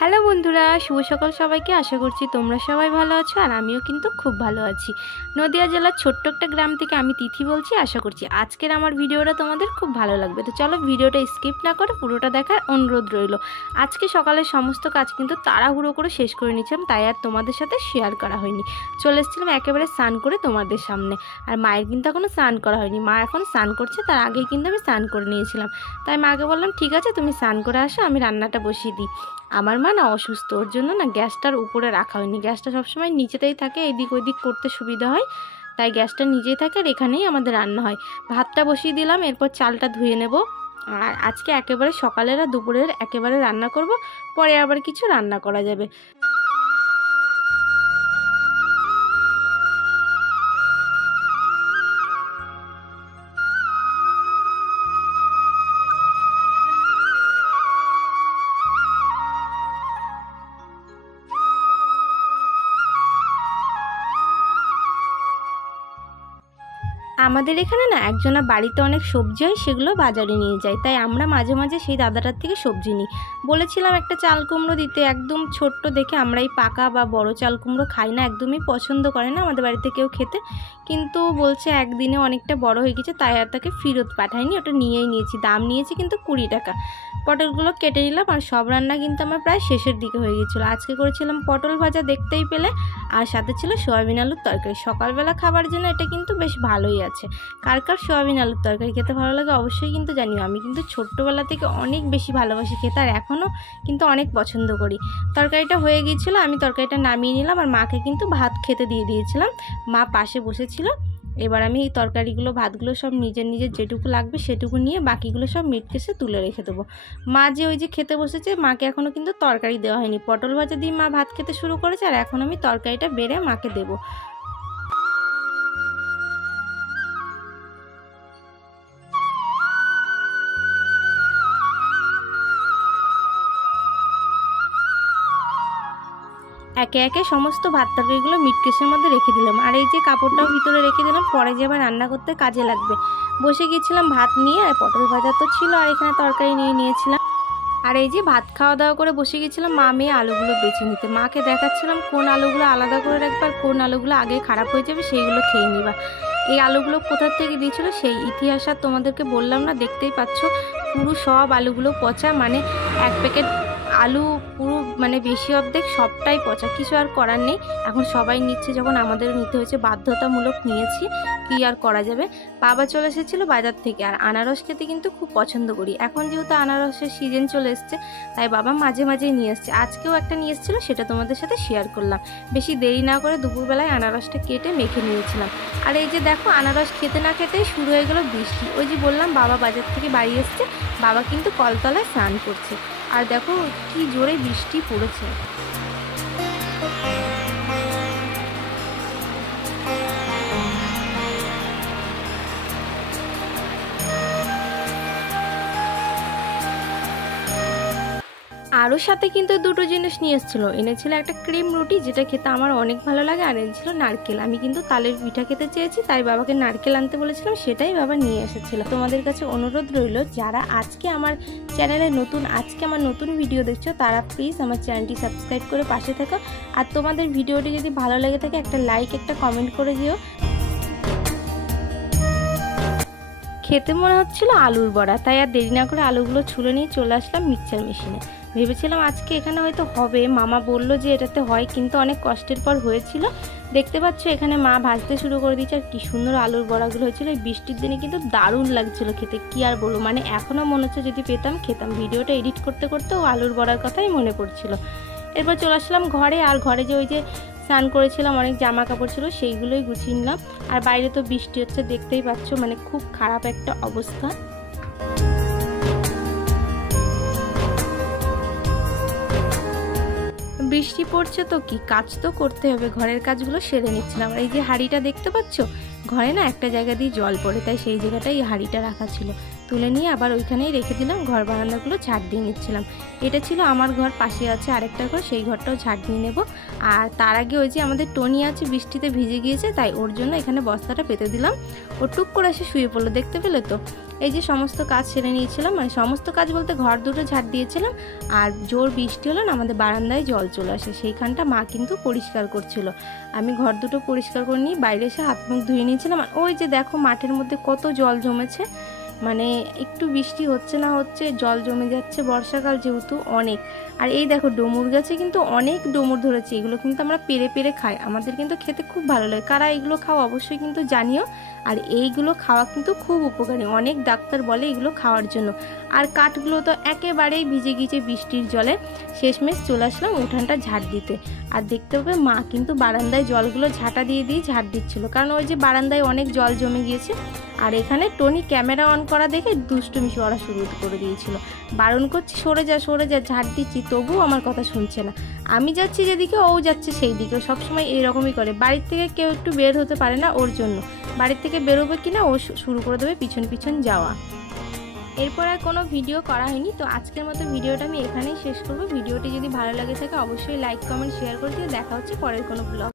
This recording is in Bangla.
হ্যালো বন্ধুরা, শুভ সকাল সবাইকে। আশা করছি তোমরা সবাই ভালো আছো আর আমিও কিন্তু খুব ভালো আছি। নদিয়া জেলার ছোট্ট একটা গ্রাম থেকে আমি তিথি বলছি। আশা করছি আজকের আমার ভিডিওটা তোমাদের খুব ভালো লাগবে। তো চলো ভিডিওটা স্কিপ না করে পুরোটা দেখার অনুরোধ রইল। আজকে সকালের সমস্ত কাজ কিন্তু তাড়াহুড়ো করে শেষ করে নিয়েছিলাম, তাই আর তোমাদের সাথে শেয়ার করা হয়নি। চলে এসেছিলাম একেবারে স্নান করে তোমাদের সামনে। আর মায়ের কিন্তু এখনও স্নান করা হয়নি, মা এখন স্নান করছে, তার আগেই কিন্তু আমি স্নান করে নিয়েছিলাম। তাই মাকে বললাম ঠিক আছে তুমি স্নান করে আসো, আমি রান্নাটা বসিয়ে দিই। আমার মা না অসুস্থ, ওর জন্য না গ্যাসটার উপরে রাখা হয়নি। গ্যাসটা সবসময় নিচেতেই থাকে, এদিক ওইদিক করতে সুবিধা হয়, তাই গ্যাসটা নিজেই থাকে আর এখানেই আমাদের রান্না হয়। ভাতটা বসিয়ে দিলাম, এরপর চালটা ধুয়ে নেব। আর আজকে একেবারে সকালের আর দুপুরের একেবারে রান্না করব, পরে আবার কিছু রান্না করা যাবে। আমাদের এখানে না একজনা বাড়িতে অনেক সবজি হয়, সেগুলো বাজারে নিয়ে যায়, তাই আমরা মাঝে মাঝে সেই দাদাটার থেকে সবজি নিই। বলেছিলাম একটা চাল কুমড়ো দিতে, একদম ছোট্ট দেখে। আমরা এই পাকা বা বড় চাল কুমড়ো খাই না, একদমই পছন্দ করে না আমাদের বাড়িতে কেউ খেতে। কিন্তু বলছে একদিনে অনেকটা বড় হয়ে গেছে, তাই আর তাকে ফেরত পাঠায়নি, ওটা নিয়েই নিয়েছি। দাম নিয়েছি কিন্তু 20 টাকা। পটলগুলো কেটে নিলাম, আর সব রান্না কিন্তু আমার প্রায় শেষের দিকে হয়ে গেছিলো। আজকে করেছিলাম পটল ভাজা, দেখতেই পেলে, আর সাথে ছিল সয়াবিন আলুর তরকারি। সকালবেলা খাবার জন্য এটা কিন্তু বেশ ভালোই আছে। কার কার সয়াবিন আলুর তরকারি খেতে ভালো লাগে অবশ্যই কিন্তু জানিও। আমি কিন্তু ছোট্টবেলা থেকে অনেক বেশি ভালোবাসি খেতে, আর এখনও কিন্তু অনেক পছন্দ করি। তরকারিটা হয়ে গিয়েছিলো, আমি তরকারিটা নামিয়ে নিলাম, আর মাকে কিন্তু ভাত খেতে দিয়ে দিয়েছিলাম। মা পাশে বসেছিল। এবার আমি এই তরকারিগুলো ভাতগুলো সব নিজের নিজের যেটুকু লাগবে সেটুকু নিয়ে বাকিগুলো সব মিটকেসে তুলে রেখে দেবো। মা যে ওই যে খেতে বসেছে, মাকে এখনও কিন্তু তরকারি দেওয়া হয়নি। পটল ভাজা দিয়ে মা ভাত খেতে শুরু করেছে, আর এখন আমি তরকারিটা বেড়ে মাকে দেবো। একে একে সমস্ত ভাত তরকারিগুলো মিটকেসের মধ্যে রেখে দিলাম, আর এই যে কাপড়টাও ভিতরে রেখে দিলাম, পরে যে আবার রান্না করতে কাজে লাগবে। বসে গিয়েছিলাম ভাত নিয়ে, আর পটল ভাজা তো ছিল, আর এখানে তরকারি নিয়ে নিয়েছিলাম। আর এই যে ভাত খাওয়া দাওয়া করে বসে গেছিলাম মা মেয়ে আলুগুলো বেছে নিতে। মাকে দেখাচ্ছিলাম কোন আলুগুলো আলাদা করে রাখবা, আর কোন আলুগুলো আগে খারাপ হয়ে যাবে সেইগুলো খেয়ে নিবা। এই আলুগুলো কোথার থেকে দিয়েছিল সেই ইতিহাস আর তোমাদেরকে বললাম না, দেখতেই পাচ্ছ পুরো সব আলুগুলো পচা, মানে এক প্যাকেট আলু পুরো মানে বেশি অর্ধেক সবটাই পচা। কিছু আর করার নেই, এখন সবাই নিচ্ছে যখন আমাদেরও নিতে হয়েছে, বাধ্যতামূলক নিয়েছি, কি আর করা যাবে। বাবা চলে এসেছিলো বাজার থেকে, আর আনারস খেতে কিন্তু খুব পছন্দ করি। এখন যেহেতু আনারসের সিজন চলে এসছে, তাই বাবা মাঝে মাঝেই নিয়ে এসছে। আজকেও একটা নিয়ে এসেছিলো, সেটা তোমাদের সাথে শেয়ার করলাম। বেশি দেরি না করে দুপুরবেলায় আনারসটা কেটে মেখে নিয়েছিলাম। আর এই যে দেখো, আনারস খেতে না খেতেই শুরু হয়ে গেল বৃষ্টি। ওই যে বললাম বাবা বাজার থেকে বাড়ি এসছে, বাবা কিন্তু কলতলায় স্নান করছে, আর দেখো কি জোরে বৃষ্টি পড়েছে। আরও সাথে কিন্তু দুটো জিনিস নিয়ে এসেছিলো। এনেছিল একটা ক্রিম রুটি, যেটা খেতে আমার অনেক ভালো লাগে, আর এনেছিল নারকেল। আমি কিন্তু তালের পিঠা খেতে চেয়েছি, তাই বাবাকে নারকেল আনতে বলেছিলাম, সেটাই বাবা নিয়ে এসেছিল। তোমাদের কাছে অনুরোধ রইল, যারা আজকে আমার চ্যানেলে নতুন, আজকে আমার নতুন ভিডিও দেখছো, তারা প্লিজ আমার চ্যানেলটি সাবস্ক্রাইব করে পাশে থাকো। আর তোমাদের ভিডিওটি যদি ভালো লেগে থাকে একটা লাইক একটা কমেন্ট করে দিও। খেতে মনে হচ্ছিল আলুর বড়া, তাই আর দেরি না করে আলুগুলো ছুলে নিয়ে চলে আসলাম মিক্সচার মেশিনে। ভেবেছিলাম আজকে এখানে হয়তো হবে, মামা বলল যে এটাতে হয়, কিন্তু অনেক কষ্টের পর হয়েছিল। দেখতে পাচ্ছ এখানে মা ভাজতে শুরু করে দিয়েছে, আর কি সুন্দর আলুর বড়াগুলো হয়েছিল। এই বৃষ্টির দিনে কিন্তু দারুণ লাগছিল খেতে, কি আর বলবো, মানে এখনও মনে হচ্ছে যদি পেতাম খেতাম। ভিডিওটা এডিট করতে করতে ও আলুর বড়ার কথাই মনে পড়ছিল। এরপর চলে আসলাম ঘরে, আর ঘরে যে ওই যে স্নান করেছিলাম, অনেক জামা কাপড় ছিল, সেইগুলোই গুছিয়ে নিলাম। আর বাইরে তো বৃষ্টি হচ্ছে, দেখতেই পাচ্ছ, মানে খুব খারাপ একটা অবস্থা। বৃষ্টি পড়ছে তো কি, কাজ তো করতে হবে, ঘরের কাজগুলো সেরে নিচ্ছিলাম। আর এই যে হাঁড়িটা দেখতে পাচ্ছ, ঘরে না একটা জায়গা দিয়ে জল পড়ে, তাই সেই জায়গাটাই এই হাঁড়িটা রাখা ছিল। তুলে নিয়ে আবার ওইখানেই রেখে দিলাম। ঘর বারান্দাগুলো ঝাড় দিয়ে নিচ্ছিলাম। এটা ছিল আমার ঘর, পাশে আছে আরেকটা ঘর, সেই ঘরটাও ঝাড় দিয়ে নেব। আর তার আগে ওই যে আমাদের টনি আছে, বৃষ্টিতে ভিজে গিয়েছে, তাই ওর জন্য এখানে বস্তাটা পেতে দিলাম। ও টুক করে এসে শুয়ে পড়লো, দেখতে পেলে তো। এই যে সমস্ত কাজ সেরে নিয়েছিলাম, মানে সমস্ত কাজ বলতে ঘর দুটো ঝাড় দিয়েছিলাম। আর জোর বৃষ্টি হলো না, আমাদের বারান্দায় জল চলে আসে, সেইখানটা মা কিন্তু পরিষ্কার করছিল। আমি ঘর দুটো পরিষ্কার করে নিয়ে বাইরে এসে হাত মুখ ধুয়ে নিয়েছিলাম। আর ওই যে দেখো মাঠের মধ্যে কত জল জমেছে, মানে একটু বৃষ্টি হচ্ছে না হচ্ছে জল জমে যাচ্ছে, বর্ষাকাল যেহেতু অনেক। আর এই দেখো ডুমুর গাছে কিন্তু অনেক ডুমুর ধরেছে, এগুলো কিন্তু আমরা পেরে পেরে খাই, আমাদের কিন্তু খেতে খুব ভালো লাগে। কারা এগুলো খাও অবশ্যই কিন্তু জানিও। আর এইগুলো খাওয়া কিন্তু খুব উপকারী, অনেক ডাক্তার বলে এগুলো খাওয়ার জন্য। আর কাঠগুলো তো একেবারেই ভিজে গিয়েছে বৃষ্টির জলে। শেষমেশ চলে আসলাম উঠানটা ঝাড় দিতে। আর দেখতে পাবে মা কিন্তু বারান্দায় জলগুলো ঝাঁটা দিয়ে দিয়ে ঝাড় দিচ্ছিল, কারণ ওই যে বারান্দায় অনেক জল জমে গিয়েছে। আর এখানে টনি ক্যামেরা অন করা দেখে দুষ্টুমি করা শুরু করে দিয়েছিল, বারণ করছি সরে যা সরে যা, ঝাড় দিচ্ছি তবুও আমার কথা শুনছে না। আমি যাচ্ছি যেদিকে ও যাচ্ছে সেই দিকে, সবসময় এইরকমই করে। বাড়ির থেকে কেউ একটু বের হতে পারে না ওর জন্য, বাড়ির থেকে বেরোবে কিনা ও শুরু করে দেবে পিছন পিছন যাওয়া। এরপর আর কোনো ভিডিও করা হয়নি। তো আজকের মতো ভিডিওটা আমি এখানেই শেষ করবো। ভিডিওটি যদি ভালো লাগে থাকে অবশ্যই লাইক কমেন্ট শেয়ার করে দিয়ে দেখা হচ্ছে পরের কোনো ব্লগ।